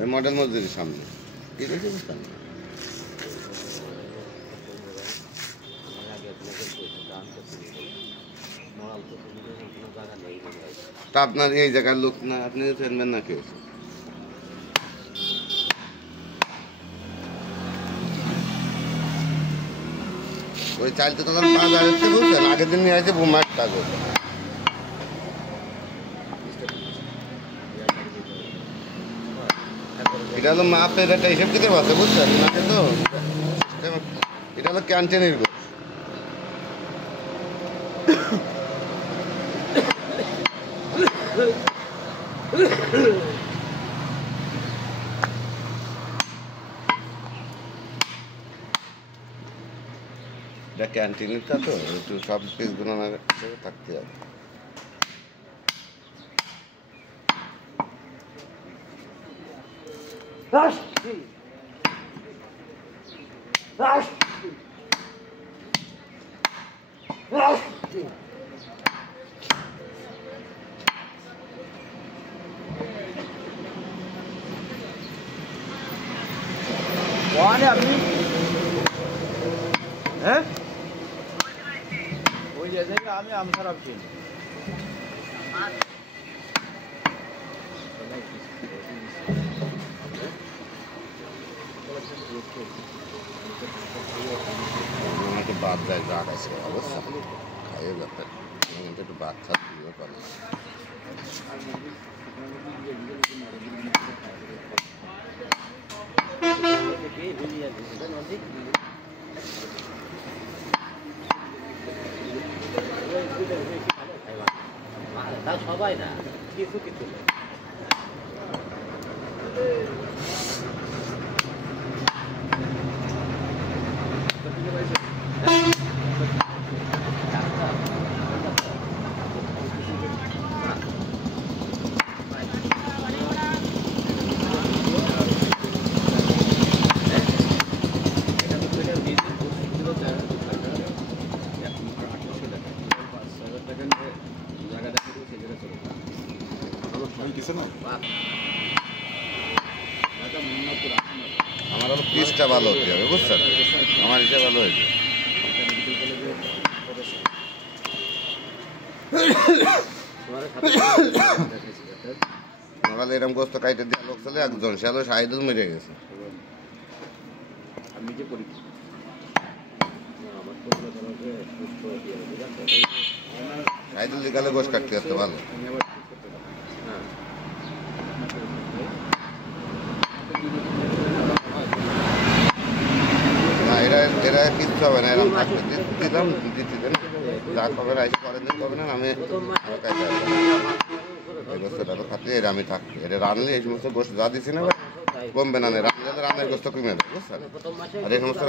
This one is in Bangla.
ওই মডেল মসজিদের সামনে কি দেখে বুঝতাম না। তা আপনার এই জায়গার লোক না, আপনি চেনবেন না কেউ? ওই চালতে তখন 5,000 থেকে বুঝছেন, আগের দিন নিয়ে আসে বোমার কাগজ। এটা হলো মাপের একটা হিসেব কিতাব আছে বুঝছেন না, তো এটা হলো ক্যান্টিনের গোছ। এটা ক্যান্টিনটা তো একটু সব পিসগুলো থাকতে হবে। আপনি হ্যাঁ ওই যে আমি খারাপ ছিল বাদ যায় গাছ আছে অবস্থা খাইয়ে ব্যাপার একটু বাদ থাক করে সবাই না কিছু কিছু আমার হলো পিসটা ভালো হতে হবে বুঝছেন, আমার এটা ভালো হয়েছে। সকালে এরকম গোস্ত কাইটে দেওয়া লোক ছিল একজন, সে হলো শাহিদুল মেরে গেছে। শাহিদুল দিকালে গোস কাটতে আসতে ভালো। এরা কিচ্ছু হবে না, এরকম থাকবে দিলাম দিতে দেন যা খবর আসে পরের দিন করবে না। আমি এই গোস্তটা তো খাতে এর আমি থাকবে, এটা রানলে এই সমস্ত গোস্ত যা দিচ্ছি না কমবে না, রানলে রান্নার গোস্ত কমে যাবে বুঝছেন। আর এই সমস্ত